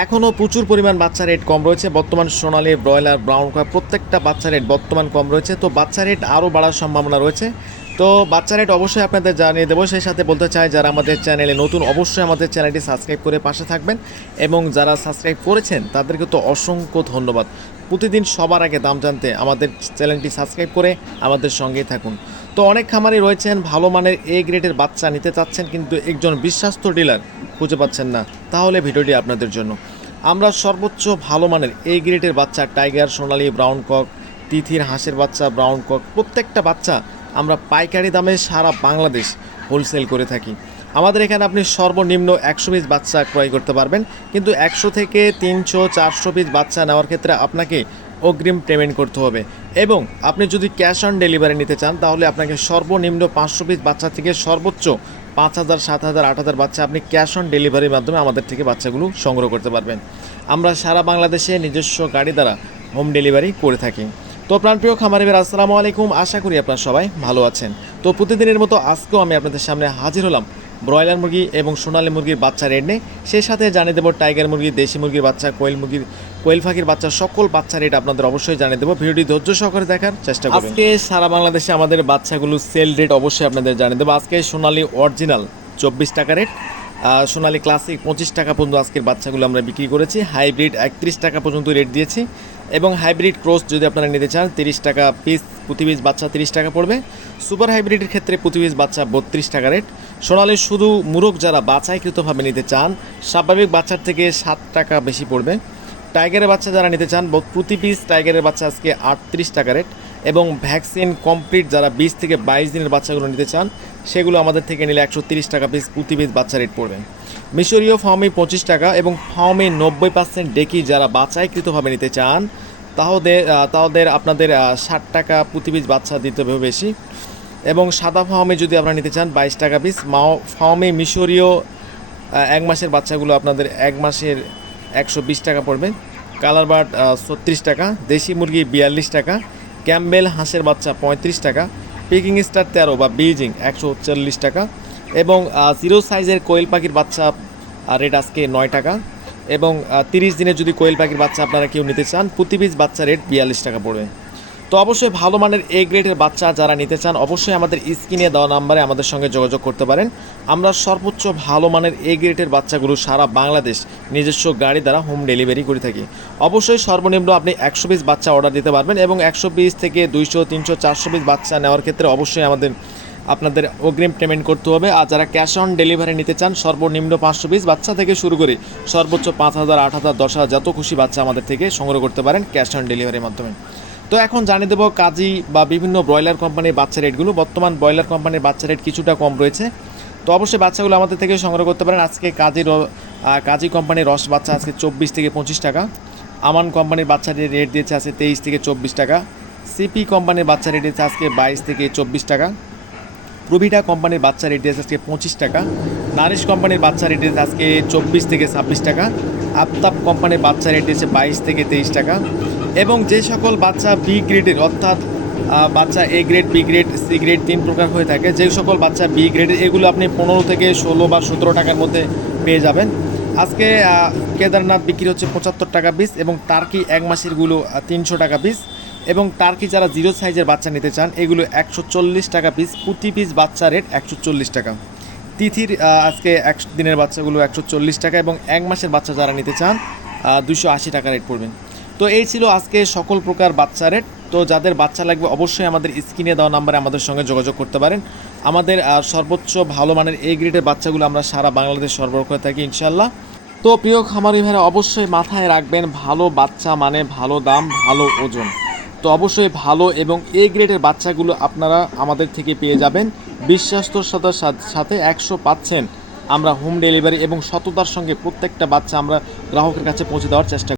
এখনও প্রচুর পরিমাণ বাচ্চা রেট কম রয়েছে। বর্তমান সোনালি ব্রয়লার ব্রাউন কয় প্রত্যেকটা বাচ্চা রেট বর্তমান কম রয়েছে। তো বাচ্চা রেট আরও বাড়ার সম্ভাবনা রয়েছে। তো বাচ্চা রেট অবশ্যই আপনাদের জানিয়ে দেবো। সেই সাথে বলতে চাই, যারা আমাদের চ্যানেলে নতুন, অবশ্যই আমাদের চ্যানেলটি সাবস্ক্রাইব করে পাশে থাকবেন এবং যারা সাবস্ক্রাইব করেছেন, তাদেরকে তো অসংখ্য ধন্যবাদ। প্রতিদিন সবার আগে দাম জানতে আমাদের চ্যানেলটি সাবস্ক্রাইব করে আমাদের সঙ্গেই থাকুন। তো অনেক খামারি রয়েছেন, ভালো মানের এ গ্রেডের বাচ্চা নিতে চাচ্ছেন, কিন্তু একজন বিশ্বাস্ত ডিলার খুঁজে পাচ্ছেন না। তাহলে ভিডিওটি আপনাদের জন্য। আমরা সর্বোচ্চ ভালো মানের এ গ্রেডের বাচ্চা, টাইগার, সোনালি, ব্রাউন কক, তিথির হাঁসের বাচ্চা, ব্রাউন কক, প্রত্যেকটা বাচ্চা আমরা পাইকারি দামে সারা বাংলাদেশ হোলসেল করে থাকি। আমাদের এখানে আপনি সর্বনিম্ন একশো পিস বাচ্চা ক্রয় করতে পারবেন, কিন্তু একশো থেকে তিনশো, চারশো পিস বাচ্চা নেওয়ার ক্ষেত্রে আপনাকে অগ্রিম পেমেন্ট করতে হবে। এবং আপনি যদি ক্যাশ অন ডেলিভারি নিতে চান, তাহলে আপনাকে সর্বনিম্ন পাঁচশো পিস বাচ্চা থেকে সর্বোচ্চ পাঁচ হাজার, সাত হাজার, আট হাজার বাচ্চা আপনি ক্যাশ অন ডেলিভারির মাধ্যমে আমাদের থেকে বাচ্চাগুলো সংগ্রহ করতে পারবেন। আমরা সারা বাংলাদেশে নিজস্ব গাড়ি দ্বারা হোম ডেলিভারি করে থাকি। তো প্রাণপ্রিয় খামারিবের, আসসালামু আলাইকুম। আশা করি আপনারা সবাই ভালো আছেন। তো প্রতিদিনের মতো আজকেও আমি আপনাদের সামনে হাজির হলাম ব্রয়লার মুরগি এবং সোনালী মুরগির বাচ্চা নেই সেই সাথে জানিয়ে দেবো টাইগার মুরগি, দেশি মুরগির বাচ্চা, কোয়েল মুরগির কোয়েল পাখির বাচ্চা, সকল বাচ্চা রেট আপনাদের অবশ্যই জানিয়ে দেবো। ভিডিওটি ধৈর্য সহকারে দেখার চেষ্টা করবেন। আজকে সারা বাংলাদেশে আমাদের বাচ্চাগুলো সেল রেট অবশ্যই আপনাদের জানিয়ে দেবো। আজকে সোনালি অরিজিনাল চব্বিশ টাকা রেট সোনালী ক্লাসিক পঁচিশ টাকা পর্যন্ত আজকের বাচ্চাগুলো আমরা বিক্রি করেছি। হাইব্রিড একত্রিশ টাকা পর্যন্ত রেট দিয়েছি এবং হাইব্রিড ক্রস যদি আপনারা নিতে চান, তিরিশ টাকা পিস, প্রতি পিস বাচ্চা তিরিশ টাকা পড়বে। সুপার হাইব্রিডের ক্ষেত্রে প্রতি পিস বাচ্চা বত্রিশ টাকা রেট। সোনালি শুধু মুরগ যারা বাছাইকৃতভাবে নিতে চান, স্বাভাবিক বাচ্চার থেকে সাত টাকা বেশি পড়বে। টাইগারের বাচ্চা যারা নিতে চান প্রতি পিস টাইগারের বাচ্চা আজকে আটত্রিশ টাকা রেট এবং ভ্যাকসিন কমপ্লিট যারা বিশ থেকে বাইশ দিনের বাচ্চাগুলো নিতে চান, সেগুলো আমাদের থেকে নিলে একশো তিরিশ টাকা পিস প্রতি পিস বাচ্চা রেট পড়বে। মিশরীয় ফার্মে পঁচিশ টাকা এবং ফার্মে নব্বই পার্সেন্ট ডেকি যারা বাছাইকৃতভাবে নিতে চান, তাহলে তাহলে আপনাদের ষাট টাকা প্রতি পিস বাচ্চা দিতে হবে বেশি। এবং সাদা ফার্মে যদি আপনারা নিতে চান, বাইশ টাকা পিস মাও ফার্মে মিশরীয় এক মাসের বাচ্চাগুলো আপনাদের এক মাসের একশো বিশ টাকা পড়বে। কালার বার্ড ছত্রিশ টাকা, দেশি মুরগি বিয়াল্লিশ টাকা, ক্যাম্বেল হাঁসের বাচ্চা পঁয়ত্রিশ টাকা, পিকিং স্টার তেরো বা বিজিং একশো চল্লিশ টাকা এবং জিরো সাইজের কোয়েল পাখির বাচ্চা রেট আজকে নয় টাকা এবং তিরিশ দিনে যদি কোয়েল পাখির বাচ্চা আপনারা কেউ নিতে চান প্রতি বাচ্চা রেট বিয়াল্লিশ টাকা পড়বে। তো অবশ্যই ভালো মানের এ গ্রেডের বাচ্চা যারা নিতে চান, অবশ্যই আমাদের স্ক্রিনে দেওয়া নাম্বারে আমাদের সঙ্গে যোগাযোগ করতে পারেন। আমরা সর্বোচ্চ ভালো মানের এ গ্রেডের বাচ্চাগুলো সারা বাংলাদেশ নিজস্ব গাড়ি দ্বারা হোম ডেলিভারি করে থাকি। অবশ্যই সর্বনিম্ন আপনি একশো পিস বাচ্চা অর্ডার দিতে পারবেন এবং একশো পিস থেকে দুইশো, তিনশো, চারশো পিস বাচ্চা নেওয়ার ক্ষেত্রে অবশ্যই আমাদের, আপনাদের অগ্রিম পেমেন্ট করতে হবে। আর যারা ক্যাশ অন ডেলিভারি নিতে চান, সর্বনিম্ন পাঁচশো পিস বাচ্চা থেকে শুরু করে সর্বোচ্চ পাঁচ হাজার, আট হাজার, দশ হাজার যত খুশি বাচ্চা আমাদের থেকে সংগ্রহ করতে পারেন ক্যাশ অন ডেলিভারির মাধ্যমে। তো এখন জানিয়ে দেবো কাজী বা বিভিন্ন ব্রয়লার কোম্পানির বাচ্চা রেটগুলো। বর্তমান ব্রয়লার কোম্পানির বাচ্চা রেট কিছুটা কম রয়েছে। তো অবশ্যই বাচ্চাগুলো আমাদের থেকে সংগ্রহ করতে পারেন। আজকে কাজী কাজী কোম্পানির রস বাচ্চা আজকে চব্বিশ থেকে পঁচিশ টাকা। আমান কোম্পানির বাচ্চা রেট দিয়েছে আজকে তেইশ থেকে চব্বিশ টাকা। সিপি কোম্পানির বাচ্চা রেট দিয়েছে আজকে বাইশ থেকে চব্বিশ টাকা। প্রভিটা কোম্পানির বাচ্চা রেট দিয়েছে আজকে পঁচিশ টাকা নারিশ কোম্পানির বাচ্চা রেট দিয়েছে আজকে চব্বিশ থেকে ছাব্বিশ টাকা, আফতাব কোম্পানির বাচ্চা রেট দিয়েছে বাইশ থেকে তেইশ টাকা এবং যে সকল বাচ্চা বি গ্রেডের অর্থাৎ বাচ্চা A grade B grade C grade তিন প্রকার হয়ে থাকে, যে সকল বাচ্চা বি গ্রেডের এগুলো আপনি পনেরো থেকে ষোলো বা সতেরো টাকার মধ্যে পেয়ে যাবেন। আজকে কেদারনাথ বিক্রি হচ্ছে পঁচাত্তর টাকা পিস এবং টার্কি এক মাসেরগুলো তিনশো টাকা পিস এবং টার্কি যারা জিরো সাইজের বাচ্চা নিতে চান, এগুলো একশো চল্লিশ টাকা পিস প্রতি পিস বাচ্চা রেট একশো চল্লিশ টাকা। তিথির আজকে এক দিনের বাচ্চাগুলো একশো চল্লিশ টাকা এবং এক মাসের বাচ্চা যারা নিতে চান দুশো আশি টাকা রেট পড়বেন তো এই ছিল আজকে সকল প্রকার বাচ্চা রেট তো যাদের বাচ্চা লাগবে অবশ্যই আমাদের স্ক্রিনে দেওয়া নাম্বারে আমাদের সঙ্গে যোগাযোগ করতে পারেন। আমাদের সর্বোচ্চ ভালো মানের এই গ্রেডের বাচ্চাগুলো আমরা সারা বাংলাদেশ সরবরাহ করে থাকি ইনশাল্লাহ তো প্রিয় খামারি ভাইরা, অবশ্যই মাথায় রাখবেন, ভালো বাচ্চা মানে ভালো দাম, ভালো ওজন। তো অবশ্যই ভালো এবং এ গ্রেডের বাচ্চাগুলো আপনারা আমাদের থেকে পেয়ে যাবেন। বিশ্বাস্তর সাদার সাথে একশো পাচ্ছেন। আমরা হোম ডেলিভারি এবং সততার সঙ্গে প্রত্যেকটা বাচ্চা আমরা গ্রাহকের কাছে পৌঁছে দেওয়ার চেষ্টা